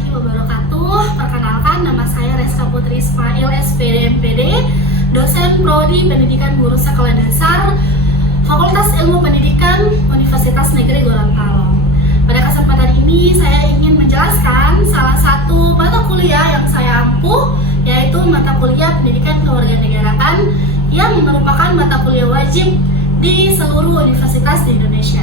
warahmatullahi wabarakatuh. Perkenalkan, nama saya Reska Putri Ismail, SPD MPD, dosen Prodi Pendidikan Guru Sekolah Dasar, Fakultas Ilmu Pendidikan Universitas Negeri Gorontalo. Pada kesempatan ini saya ingin menjelaskan salah satu mata kuliah yang saya ampuh, yaitu mata kuliah Pendidikan Kewarganegaraan yang merupakan mata kuliah wajib di seluruh universitas di Indonesia.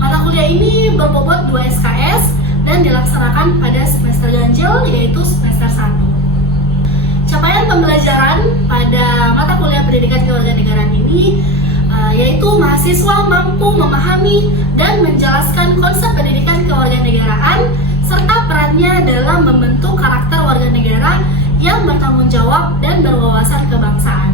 Mata kuliah ini berbobot 2 SKS dan dilaksanakan pada semester ganjil, yaitu semester 1. Capaian pembelajaran pada mata kuliah Pendidikan Kewarganegaraan ini yaitu mahasiswa mampu memahami dan menjelaskan konsep pendidikan kewarganegaraan serta perannya dalam membentuk karakter warga negara yang bertanggung jawab dan berwawasan kebangsaan.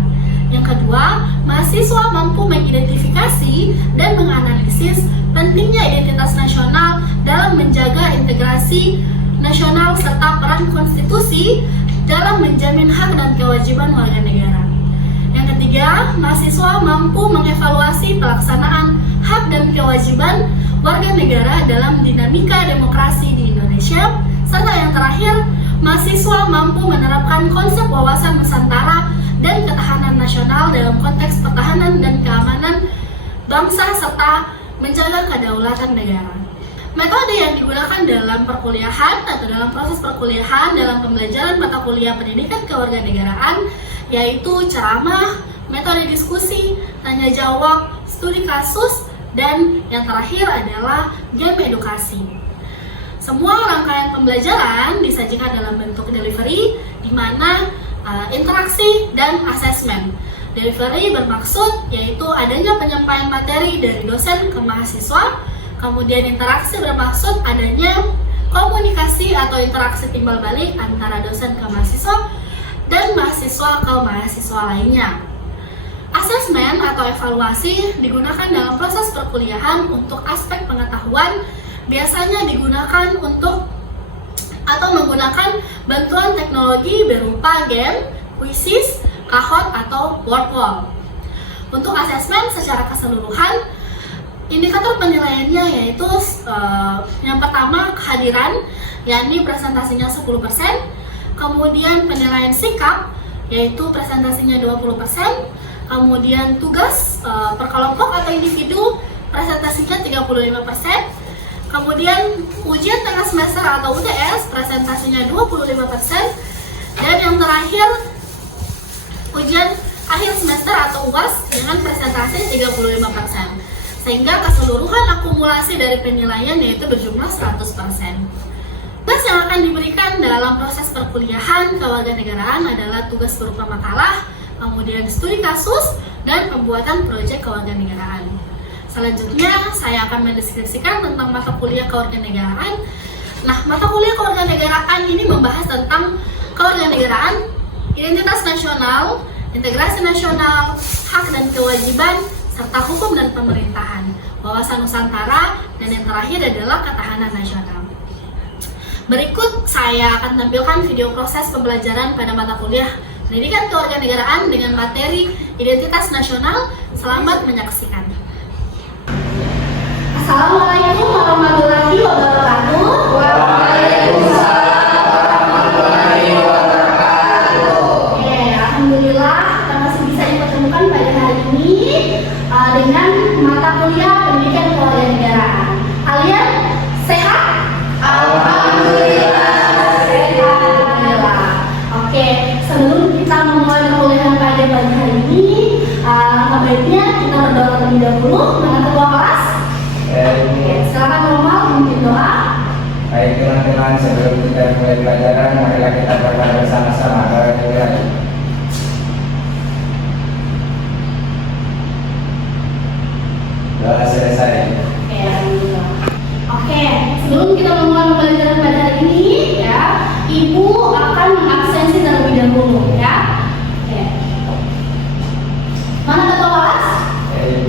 Yang kedua, mahasiswa mampu mengidentifikasi dan menganalisis pentingnya identitas nasional dalam menjaga integrasi nasional serta peran konstitusi dalam menjamin hak dan kewajiban warga negara. Yang ketiga, mahasiswa mampu mengevaluasi pelaksanaan hak dan kewajiban warga negara dalam dinamika demokrasi di Indonesia. Serta yang terakhir, mahasiswa mampu menerapkan konsep wawasan Nusantara dan ketahanan nasional dalam konteks pertahanan dan keamanan bangsa serta menjaga kedaulatan negara. Metode yang digunakan dalam perkuliahan atau dalam proses perkuliahan dalam pembelajaran mata kuliah Pendidikan Kewarganegaraan yaitu ceramah, metode diskusi, tanya jawab, studi kasus, dan yang terakhir adalah game edukasi. Semua rangkaian pembelajaran disajikan dalam bentuk delivery, di mana interaksi dan asesmen. Delivery bermaksud yaitu adanya penyampaian materi dari dosen ke mahasiswa. Kemudian interaksi bermaksud adanya komunikasi atau interaksi timbal balik antara dosen ke mahasiswa dan mahasiswa ke mahasiswa lainnya. Asesmen atau evaluasi digunakan dalam proses perkuliahan untuk aspek pengetahuan, biasanya digunakan untuk atau menggunakan bantuan teknologi berupa game, quizzes, Kahoot atau word wall. Untuk asesmen secara keseluruhan, indikator penilaiannya yaitu yang pertama kehadiran, yakni presentasinya 10%, kemudian penilaian sikap, yaitu presentasinya 20%, kemudian tugas per kelompok atau individu, presentasinya 35%, kemudian ujian tengah semester atau UTS, presentasinya 25%, dan yang terakhir ujian akhir semester atau UAS dengan presentasi 35%. Sehingga keseluruhan akumulasi dari penilaian yaitu berjumlah 100%. Tugas yang akan diberikan dalam proses perkuliahan kewarganegaraan adalah tugas berupa makalah, kemudian studi kasus, dan pembuatan proyek kewarganegaraan. Selanjutnya, saya akan mendeskripsikan tentang mata kuliah kewarganegaraan. Nah, mata kuliah kewarganegaraan ini membahas tentang kewarganegaraan, identitas nasional, integrasi nasional, hak dan kewajiban, serta hukum dan pemerintahan, wawasan Nusantara, dan yang terakhir adalah ketahanan nasional. Berikut saya akan tampilkan video proses pembelajaran pada mata kuliah Pendidikan Kewarganegaraan dengan materi identitas nasional. Selamat menyaksikan. Assalamualaikum warahmatullahi wabarakatuh. Waalaikumsalam warahmatullahi wabarakatuh. Oke, alhamdulillah kita masih bisa dipertemukan pada hari ini dengan mata kuliah Pendidikan Kewarganegaraan. Kalian sehat? Alhamdulillah. Alhamdulillah. Oke, sebelum kita memulai perkuliahan pada pagi hari ini, baiknya kita berdoa terlebih dahulu dengan ketua kelas. Oke, silakan Romal memimpin doa. Baik teman-teman, sebelum kita mulai pelajaran, marilah kita berdoa bersama-sama. Doa selesai. Oke, alhamdulillah. Oke, sebelum kita memulai pembelajaran pada hari ini, ya, Ibu akan mengabsensi terlebih dahulu, ya. Oke. Mana ketua kelas?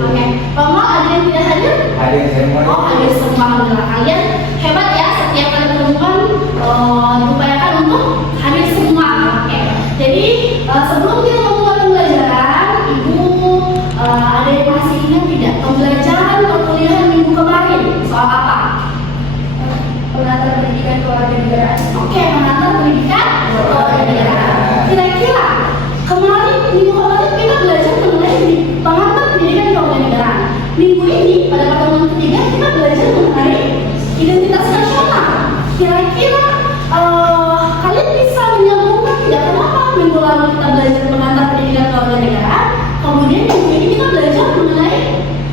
Oke, Romal ada yang tidak hadir? Hadir semua. Oh, hadir semua. Alhamdulillah. Kalian hebat ya, setiap kali pertemuan diupayakan untuk hadir semua. Oke. Oke, mengantar pendidikan kewarganegaraan. Kira-kira minggu kemarin kita belajar mengenai pengantar pendidikan kewarganegaraan. Minggu ini pada pertemuan ketiga kita belajar mengenai identitas nasional. Kira-kira kalian bisa menyambungkan tidak? Kenapa minggu lalu kita belajar mengantar pendidikan kewarganegaraan, kemudian minggu ini kita belajar mengenai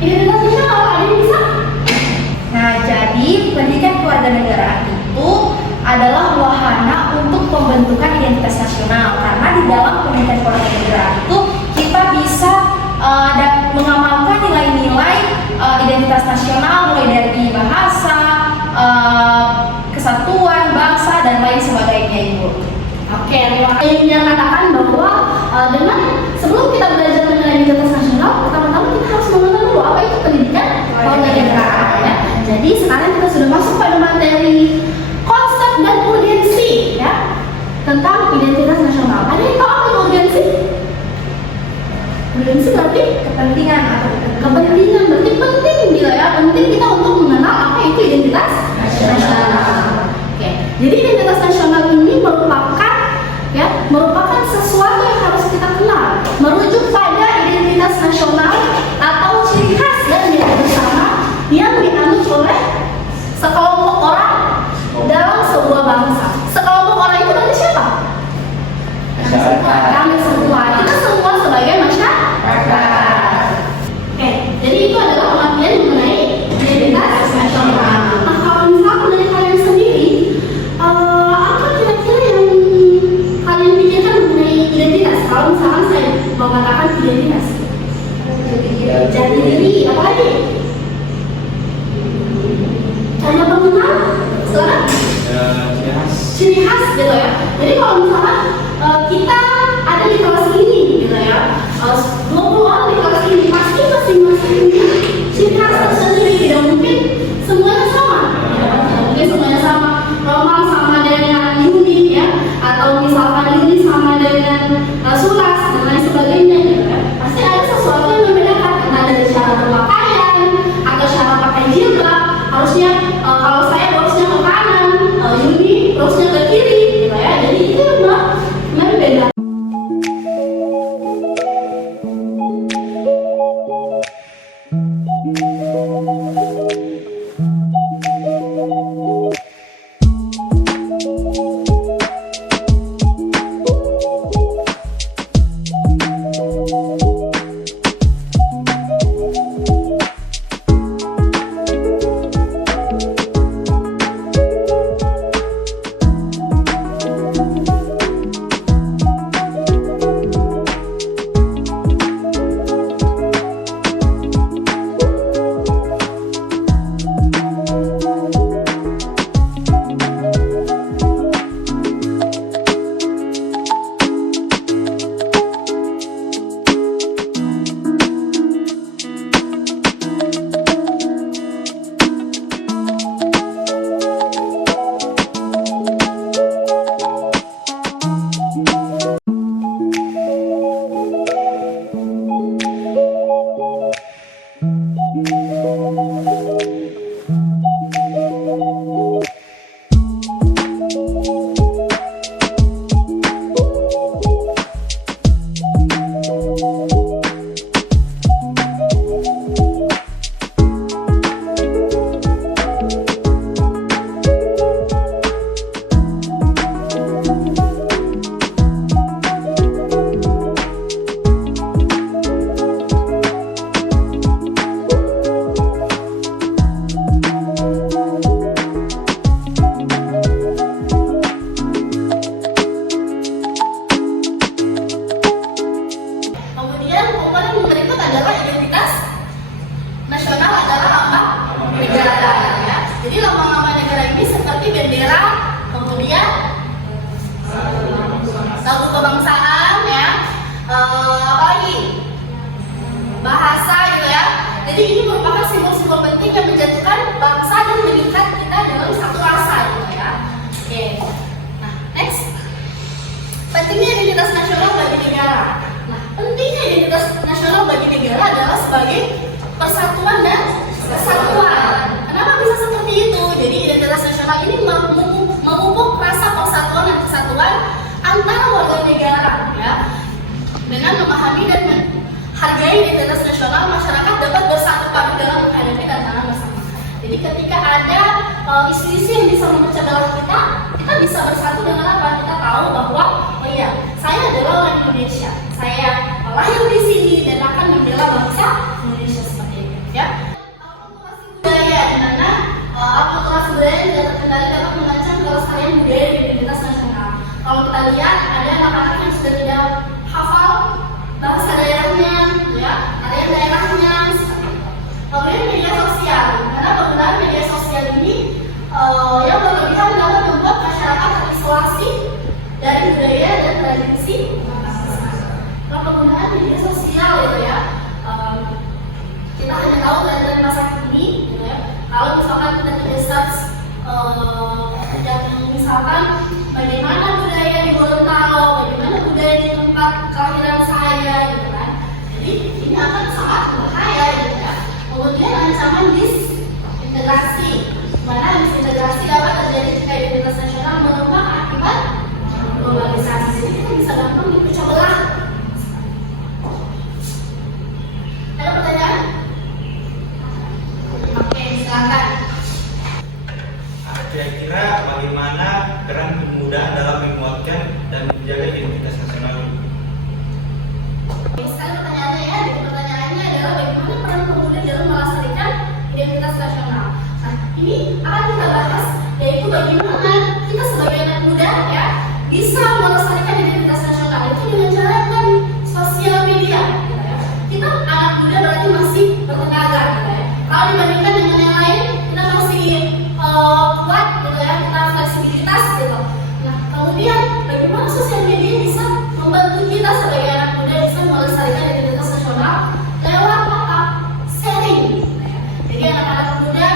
identitas nasional? Ada yang bisa? Nah, jadi pendidikan kewarganegaraan itu adalah wahana untuk pembentukan identitas nasional, karena di dalam pendidikan kewarganegaraan itu kita bisa mengamalkan nilai-nilai identitas nasional, mulai dari bahasa, kesatuan, bangsa, dan lain sebagainya, Ibu. Oke, terima kasih. Yang mengatakan bahwa dengan sebelum kita belajar mengenai identitas nasional, pertama-tama kita harus mengenal dulu apa itu pendidikan kewarganegaraan. Ya. Jadi sekarang kita sudah masuk pada materi konsep dan urgensi, ya, tentang identitas nasional. Ada yang tahu apa itu urgensi? Urgensi berarti Kepentingan atau kepentingan, berarti penting gitu ya, penting kita untuk mengenal apa itu identitas nasional. Oke, jadi identitas nasional ini merupakan sesuatu yang harus kita kenal, merujuk pada identitas nasional atau ciri khas dan nilai bersama yang dianut oleh sekelompok orang dalam sebuah bangsa. Sekelompok orang itu berarti siapa? Kami semua, kita semua sebagai masyarakat. Oke, jadi itu adalah pengertian mengenai identitas nasional. Nah, kalau misalkan dari kalian sendiri, apa kira-kira yang kalian pikirkan mengenai identitas? Kalau misalkan saya mengatakan identitas, jati diri, apa lagi? Cara mengenal, sekarang ciri khas gitu ya. Jadi kalau misalkan kita ada di kelas ini gitu ya, 20 orang di kelas ini, pasti masing-masing punya ciri khas tersendiri. Tidak mungkin semuanya sama, tidak mungkin semuanya sama. Roman sama dengan Yuni ya, atau misalkan Yuni sama dengan Sulas dan lain sebagainya gitu ya. Pasti ada sesuatu yang membedakan, entah dari cara berpakaian atau cara pakai jilbab. Harusnya kalau saya harusnya ke kanan, Yuni harusnya ke kiri gitu ya. Jadi itu memang beda. Dengan memahami dan menghargai identitas nasional, masyarakat dapat bersatu padu dalam menghadapi tantangan bersama. Jadi ketika ada isu-isu yang bisa memecah belah kita bisa bersatu dengan apa? Kita tahu bahwa oh iya, saya adalah orang Indonesia, saya lahir di sini dan akan membela bangsa Indonesia seperti itu, ya. Akulturasi budaya, di mana akulturasi budaya tidak terkendali dapat mengancam kelestarian budaya dan identitas nasional. Kalau kita lihat ada anak-anak yang sudah tidak hafal bahasa daerahnya, ya, tarian daerahnya, seperti itu. Kemudian media sosial, karena penggunaan media sosial ini yang berlebihan dapat membuat masyarakat terisolasi dari budaya dan tradisi. Kalau penggunaan media sosial, gitu ya, kita hanya tahu tren masa kini, gitu ya. Kalau misalkan kita tidak search yang misalkan bagaimana budaya di Gorontalo, bagaimana budaya di tempat kelahiran saya, gitu kan. Jadi ini akan sangat berbahaya, gitu ya. Kemudian ancaman disintegrasi, mana disintegrasi dapat terjadi jika identitas nasional melemah akibat globalisasi. Jadi kita bisa gampang dipecah belah. Ada pertanyaan? Oke, silakan. Kira-kira bagaimana peran pemuda dalam menguatkan dan menjaga identitas nasional? Sekarang pertanyaannya ya, pertanyaannya adalah bagaimana peran pemuda dalam melestarikan identitas nasional. Nah, ini akan kita bahas, yaitu bagaimana kita sebagai anak muda ya bisa melestarikan identitas nasional itu dengan cara yang tadi, sosial media. Gitu ya. Kita anak muda berarti masih bertenaga, gitu ya. Kalau dibandingkan dengan yang lain, kita masih kuat, gitu ya, kita fleksibilitas, gitu. Nah, kemudian bagaimana sosial media bisa membantu kita sebagai anak muda bisa melestarikan identitas nasional lewat apa? Sharing. Jadi anak-anak muda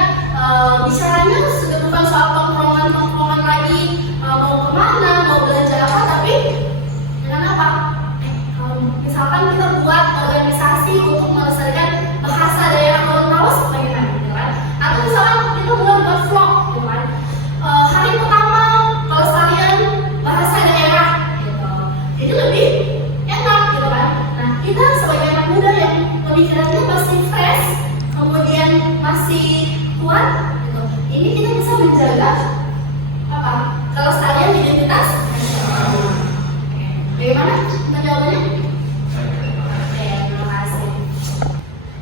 bicaranya sudah bukan soal tongkrongan lagi, mau kemana, mau belanja apa, tapi dengan apa? Misalkan kita buat organisasi untuk melestarikan bahasa daerah Gorontalo bagaimana, gitu kan? Atau misalkan kita buat vlog, gitu kan? Hari pertama pelestarian bahasa daerah, gitu. Jadi lebih enak, gitu kan? Nah, kita sebagai anak muda yang pemikirannya masih fresh, kemudian masih kuat, gitu. Ini kita bisa menjaga apa? Kelestarian identitas. Bagaimana menjawabnya? Oke, terima kasih.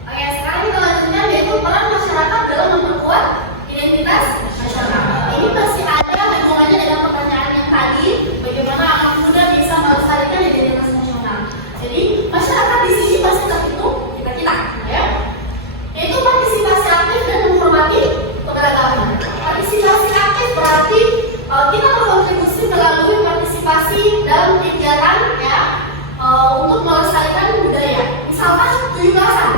Oke, sekarang kita lanjutkan yaitu peran masyarakat dalam memperkuat identitas nasional. Ini masih ada hubungannya dengan pertanyaan yang tadi, bagaimana anak muda bisa melestarikan identitas nasional. Jadi masyarakat di sini pasti terhitung kita, ya. Yaitu partisipasi aktif dan menghormati keberagaman. Partisipasi aktif berarti kita berkontribusi melalui partisipasi dalam kegiatan ya untuk melestarikan budaya. Misalkan 17-an,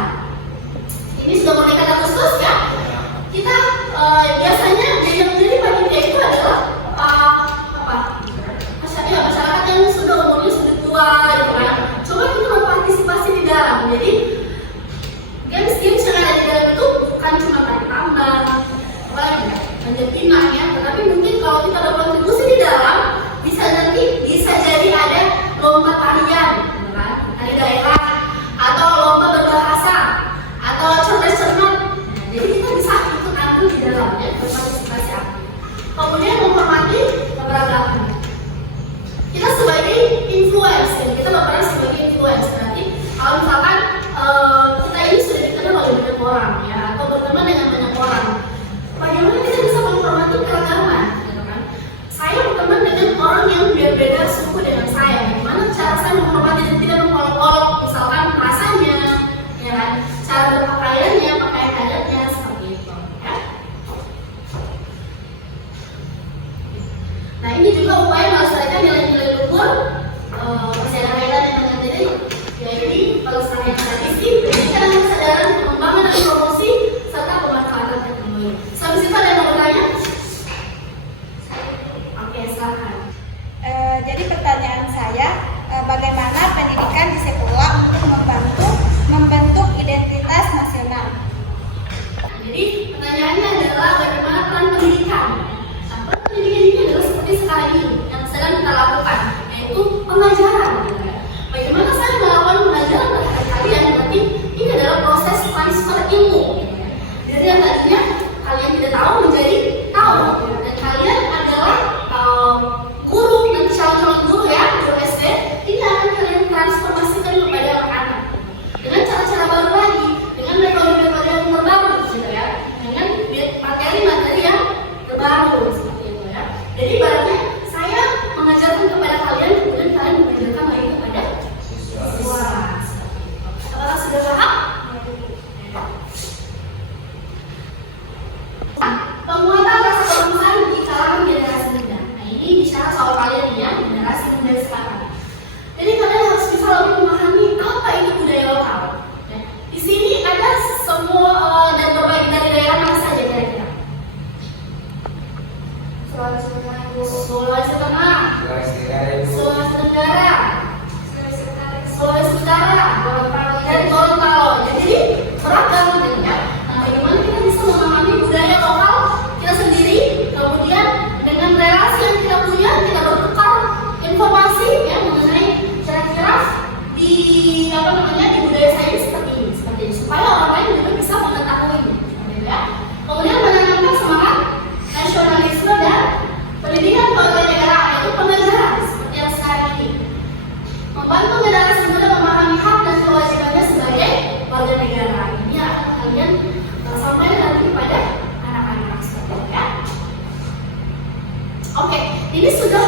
ini sudah mulai dekat Agustus ya. Kita biasanya yang menjadi panitia itu adalah masyarakat yang sudah umurnya sudah tua, gitu kan. Coba kita berpartisipasi di dalam. Jadi games yang ada di dalam itu bukan cuma tarik tambang, manjat pinang ya, tetapi mungkin kalau kita berkontribusi di dalam bisa jadi ada lomba tarian, gitu kan, tari daerah, atau lomba berbahasa, atau cerdas cermat. Jadi kita bisa ikut ambil di dalamnya, berpartisipasi aktif. Kemudian menghormati keberagaman. Kita sebagai influencer, kita berperan sebagai influencer. Berarti kalau misalkan kita ini sudah dikenal oleh banyak orang ya, atau berteman dengan banyak orang, bagaimana kita bisa menghormati keragaman, gitu kan? Saya berteman dengan orang yang berbeda suku dengan saya. Bagaimana cara saya menghormati dan tidak mengolok-olok, misalkan rasanya, ya kan? Cara berpakaiannya, pakaian adatnya seperti itu. Ya? Nah, ini juga upaya melestarikan nilai-nilai luhur masih ada kaitannya dengan diri, yaitu pelestarian tradisi, pendidikan dan kesadaran, pengembangan dan promosi, serta pemanfaatan teknologi. Sampai situ ada yang mau bertanya? Oke, silakan. Jadi pertanyaan saya, bagaimana pendidikan di sekolah untuk membentuk identitas nasional? Jadi pertanyaannya adalah bagaimana peran pendidikan? Nah, peran pendidikan ini adalah seperti sekarang ini yang sedang kita lakukan, yaitu pengajaran. Bagaimana saya melakukan Sulawesi Tengah, Sulawesi Tenggara, Sulawesi Utara, dan Gorontalo. Jadi beragam gitu ya. Nah, bagaimana kita bisa memahami budaya lokal kita sendiri, kemudian dengan relasi yang kita punya, kita bertukar informasi ya mengenai kira-kira di di budaya saya ini seperti ini, supaya orang lain juga bisa mengetahui gitu ya. Kemudian menanamkan semangat nasionalisme dan pendidikan kewarganegaraan, yaitu pengajaran seperti yang sekarang ini. Membantu generasi muda memahami hak dan kewajibannya sebagai warga negara. Ini akan kalian sampaikan nanti kepada anak-anak seperti itu ya. Oke, ini sudah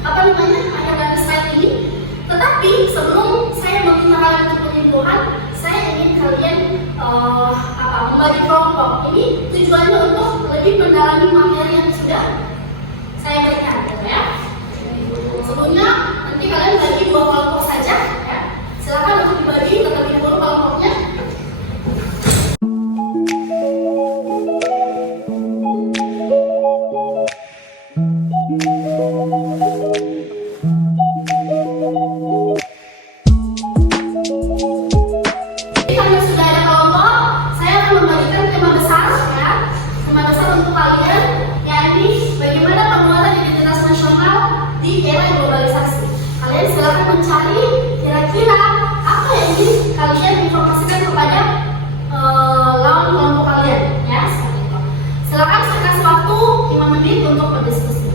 akhir dari slide ini. Tetapi sebelum saya meminta kalian untuk penyembuhan, saya ingin kalian membagi kelompok. Ini tujuannya untuk lebih mendalami materi yang sudah saya berikan, ya. Sebelumnya nanti kalian bagi 2 kelompok saja, ya. Silakan untuk dibagi terlebih dahulu kelompoknya. Karena sudah ada kelompok, saya akan membagikan tema besar, ya. Tema besar untuk kalian, yakni bagaimana penguatan identitas nasional di era globalisasi. Kalian silakan mencari kira-kira apa yang ingin kalian informasikan kepada lawan kelompok kalian, ya. Seperti itu. Silakan saya kasih waktu 5 menit untuk berdiskusi.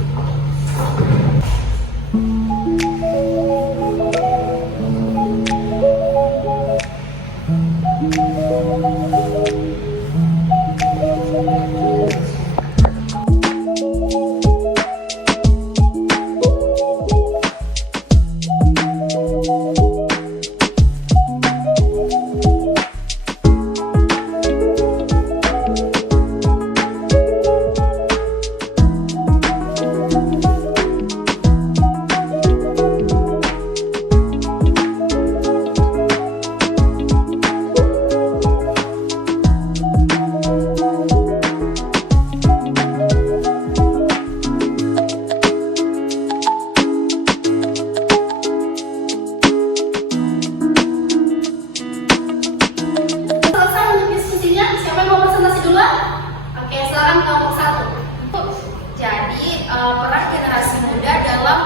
Peran generasi muda dalam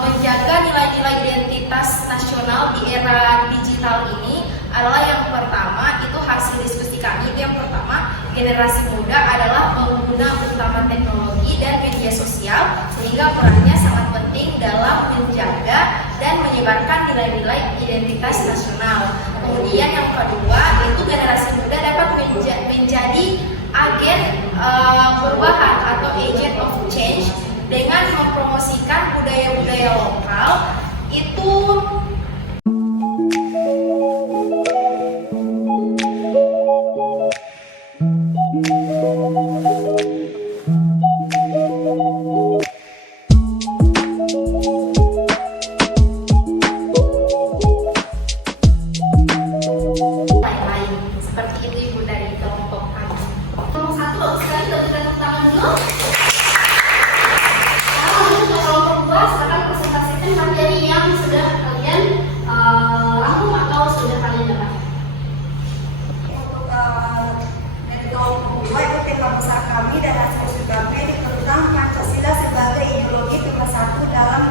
menjaga nilai-nilai identitas nasional di era digital ini adalah yang pertama, itu hasil diskusi kami. Itu yang pertama, generasi muda adalah pengguna utama teknologi dan media sosial, sehingga perannya sangat penting dalam menjaga dan menyebarkan nilai-nilai identitas nasional. Kemudian yang kedua, itu generasi muda dapat menjadi agen perubahan atau agent of change dengan mempromosikan budaya-budaya lokal. Itu lain-lain. Seperti itu Ibu dari kelompok kami. Kelompok 1 sekali tepuk tangan dulu. Sekarang untuk kelompok 2, silakan presentasikan materi yang sudah kalian rangkum atau sudah kalian dapat. Untuk dari kelompok 2 itu tema besar kami dan hasil kami tentang Pancasila sebagai ideologi pemersatu dalam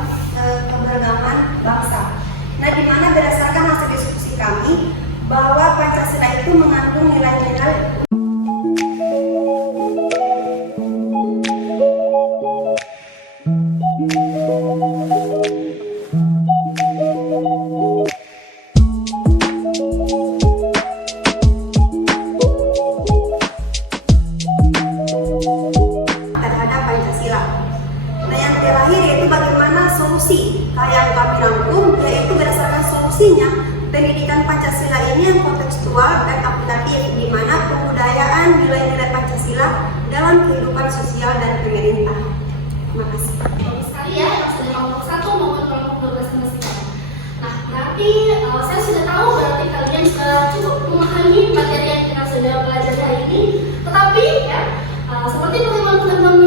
keberagaman bangsa. Nah, di mana berdasarkan hasil diskusi kami bahwa Pancasila itu mengandung nilai-nilai terhadap Pancasila. Nah, yang terakhir yaitu bagaimana solusi yang kami rangkum, yaitu berdasarkan solusinya pendidikan Pancasila ini yang kontekstual dan aplikatif, di mana pembudayaan nilai-nilai Pancasila dalam kehidupan sosial dan pemerintah. Terima kasih. Bagus sekali ya, yang sudah kelompok 1 maupun kelompok 12 semestinya. Nah, berarti saya sudah tahu berarti kalian sudah cukup memahami materi yang kita sudah pelajari hari ini. Tetapi ya, seperti teman-teman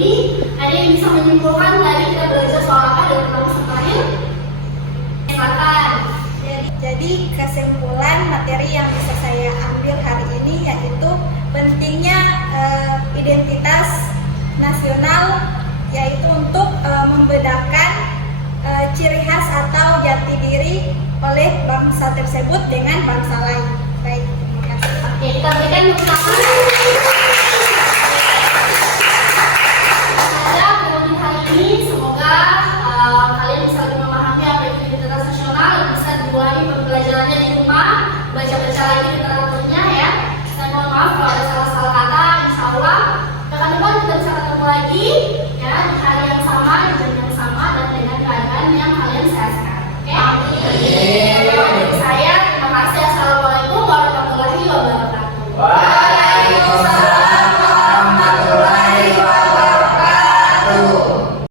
ini? Ada yang bisa menyimpulkan tadi kita belajar soal apa dari pertama sampai terakhir? Silakan. Jadi kesimpulan materi yang bisa saya ambil hari ini yaitu pentingnya identitas nasional, yaitu untuk membedakan ciri khas atau jati diri oleh bangsa tersebut dengan bangsa lain. Baik, terima kasih. Oke, kita berikan tepuk tangan. Pada pertemuan hari ini, semoga kalian bisa lebih memahami apa itu identitas nasional dan bisa dimulai pembelajarannya di rumah, baca-baca lagi